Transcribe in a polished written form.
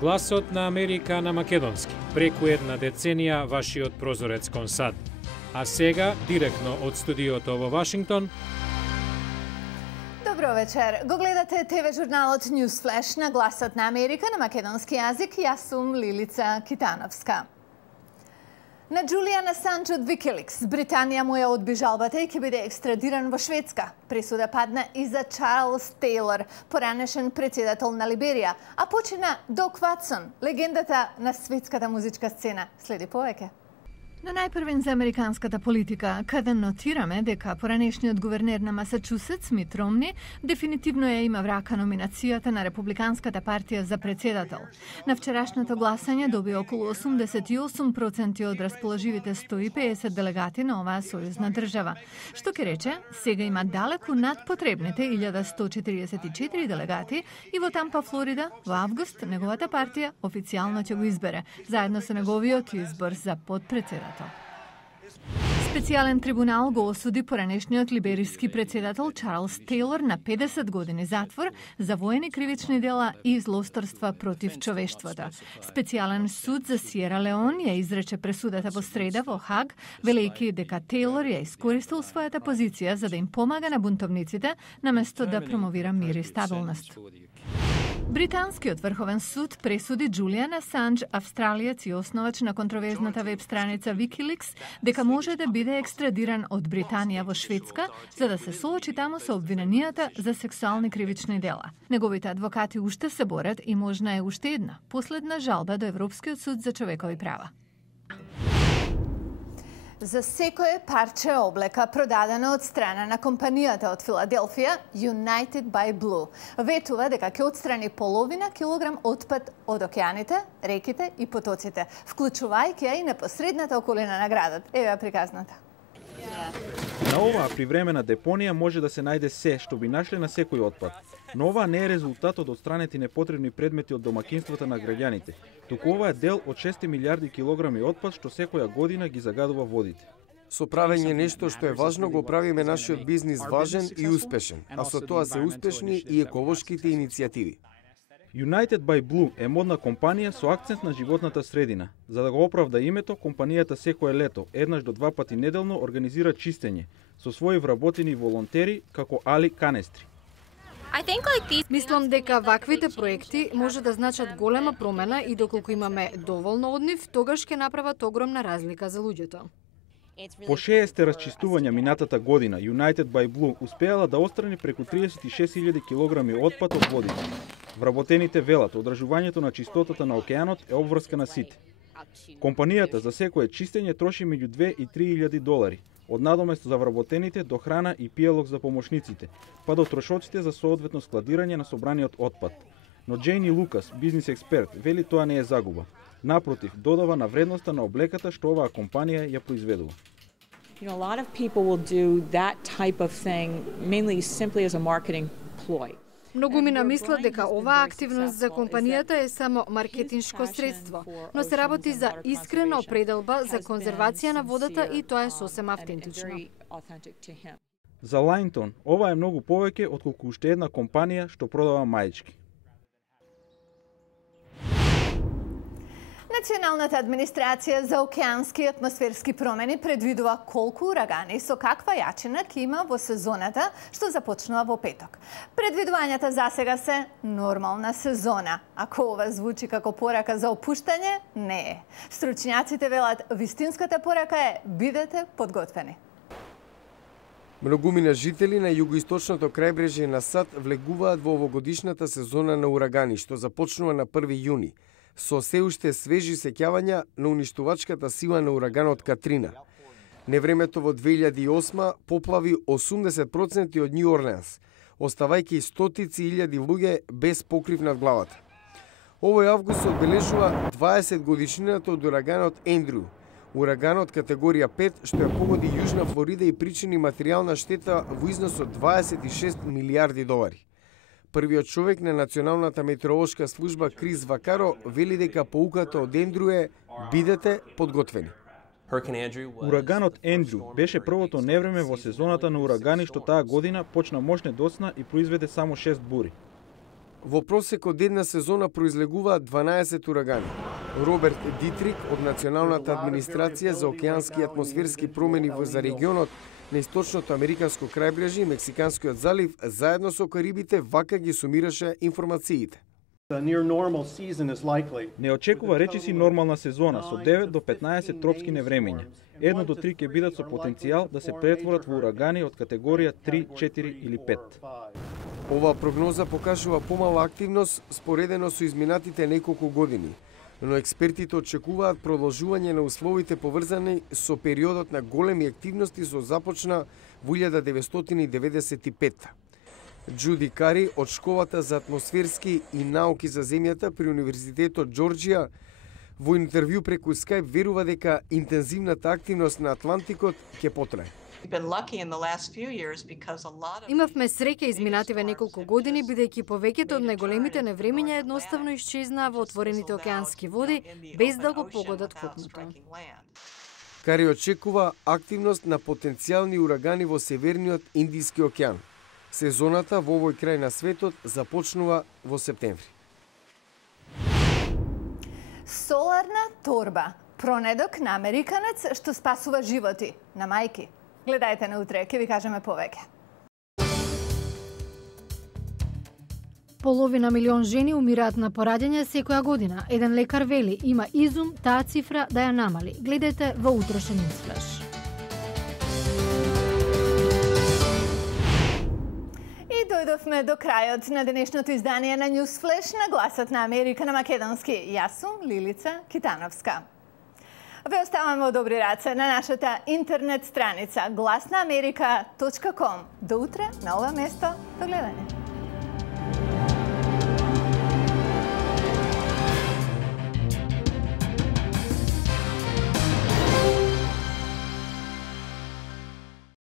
Гласот на Америка на македонски. Преку една деценија вашиот прозорец кон САД. А сега, директно од студиото во Вашингтон. Добро вечер. Го гледате ТВ журналот Newsflash на Гласот на Америка на македонски јазик. Јас сум Лилица Китановска. На Джулијан Асанџ од Wikileaks, Британија му ја одби жалбата и ќе биде екстрадиран во Шведска. Пресуда падна и за Чарлс Тейлор, поранешен председател на Либерија, а почина Док Ватсон, легендата на светската музичка сцена. Следи повеќе. На најпрвен за американската политика, каде нотираме дека поранешниот гувернер на Масачусетс, Мит Ромни, дефинитивно ја има врака номинацијата на Републиканската партија за председател. На вчерашното гласање доби околу 88% од расположивите 150 делегати на оваа сојузна држава, што ќе рече, сега има далеку над потребните 1144 делегати и во Тампа, Флорида, во август, неговата партија официјално ќе го избере, заедно со неговиот избор за подпредседател. Специјален трибунал го осуди поранешниот либериски председател Чарлс Тейлор на 50 години затвор за воени кривични дела и злосторства против човештвото. Специјален суд за Сиера Леон ја изрече пресудата во среда во Хаг, велејќи дека Тейлор ја искористил својата позиција за да им помага на бунтовниците, наместо да промовира мир и стабилност. Британскиот врховен суд пресуди Джулијан Асанџ, австралиец и основач на контроверзната веб страница Wikileaks, дека може да биде екстрадиран од Британија во Шведска, за да се соочи таму со обвиненијата за сексуални кривични дела. Неговите адвокати уште се борат и можна е уште една последна жалба до Европскиот суд за човекови права. За секое парче облека продадено од страна на компанијата од Филаделфија United by Blue ветува дека ќе отстрани половина килограм отпад од океаните, реките и потоците, вклучувајќи ја и непосредната околина на градот. Еве приказната. На оваа привремена депонија може да се најде се што би нашле на секој отпад, но ова не е резултат од отстранети непотребни предмети од домакинствата на граѓаните, туку ова е дел од 6 милиарди килограми отпад што секоја година ги загадува водите. Со правење нешто што е важно го правиме нашиот бизнис важен и успешен, а со тоа се успешни и еколошките иницијативи. United by Blue е модна компанија со акцент на животната средина. За да го оправда името, компанијата секое лето, еднаш до 2 пати неделно организира чистење со своји вработени волонтери како Али Канестри. Мислам дека ваквите проекти може да значат голема промена и доколку имаме доволно од нив, тогаш ќе направат огромна разлика за луѓето. По 60 расчистувања минатата година, United by Blue успеала да отстрани преку 36.000 килограми отпад од водите. Вработените велат, одржувањето на чистотата на океанот е обврска на сите. Компанијата за секое чистење троши меѓу 2 и 3.000 долари, од надомест за вработените до храна и пијалок за помошниците, па до трошоците за соодветно складирање на собраниот отпад. Но Джейни Лукас, бизнис експерт, вели тоа не е загуба. Напротив, додава на вредноста на облеката што оваа компанија ја произведува. A lot of people will do that type of thing mainly simply as a marketing ploy. Многумина мислат дека оваа активност за компанијата е само маркетиншко средство, но се работи за искрена определба за конзервација на водата и тоа е сосем автентично. За Лајнтон, ова е многу повеќе отколку уште една компанија што продава маечки. Националната администрација за океански и атмосферски промени предвидува колку урагани со каква јачина ќе има во сезоната што започнува во петок. Предвидувањата засега се нормална сезона. Ако ова звучи како порака за опуштање, не е. Стручњаците велат вистинската порака е бидете подготвени. Многумина жители на југоисточното крајбрежје на САД влегуваат во овогодишната сезона на урагани што започнува на 1 јуни. Со се уште свежи сеќавања на уништувачката сила на ураганот Катрина. Невремето во 2008 поплави 80% од Њу Орлеанс, оставајќи стотици илјади луѓе без покрив над главата. Овој август одбележува 20 годишнината од ураганот Ендрю, ураганот категорија 5 што ја погоди Јужна Флорида и причини материјална штета во износ од 26 милиарди долари. Првиот човек на Националната метеоролошка служба Крис Вакаро вели дека поуката од Ендрю е бидете подготвени. Ураганот Ендрю беше првото невреме во сезоната на урагани што таа година почна мощне доцна и произведе само 6 бури. Во просек од една сезона произлегуваат 12 урагани. Роберт Дитрик од Националната администрација за океански и атмосферски промени за регионот на источното американско крајбрежје и Мексиканскиот залив, заедно со Карибите, вака ги сумираше информациите. Не очекува речиси нормална сезона со 9 до 15 тропски невремења. 1 до 3 ќе бидат со потенцијал да се претворат во урагани од категорија 3, 4 или 5. Оваа прогноза покажува помала активност споредено со изминатите неколку години, но експертите очекуваат продолжување на условите поврзани со периодот на големи активности со започна во 1995. Джуди Кари од Школата за атмосферски и науки за земјата при Универзитетот Џорџија во интервју преку Skype верува дека интензивната активност на Атлантикот ќе потрае. Имавме среќа изминативе неколку години, бидејќи повеќето од најголемите невремења едноставно исчезнаа во отворените океански води, без да го погодат копното. Кари очекува активност на потенцијални урагани во Северниот Индиски океан. Сезоната во овој крај на светот започнува во септември. Соларна торба. Пронедок на американец што спасува животи на мајки. Гледајте на утре, ќе ви кажеме повеќе. Половина милион жени умираат на пораѓање секоја година. Еден лекар вели, има изум таа цифра да ја намали. Гледайте во утрешен Ньюсфлеш. И дојдовме до крајот на денешното издание на Ньюсфлеш на Гласот на Америка на македонски. Јас сум Лилица Китановска. Ве оставаме во добри раце на нашата интернет страница glasnaamerika.com. До утре на ова место. До гледање.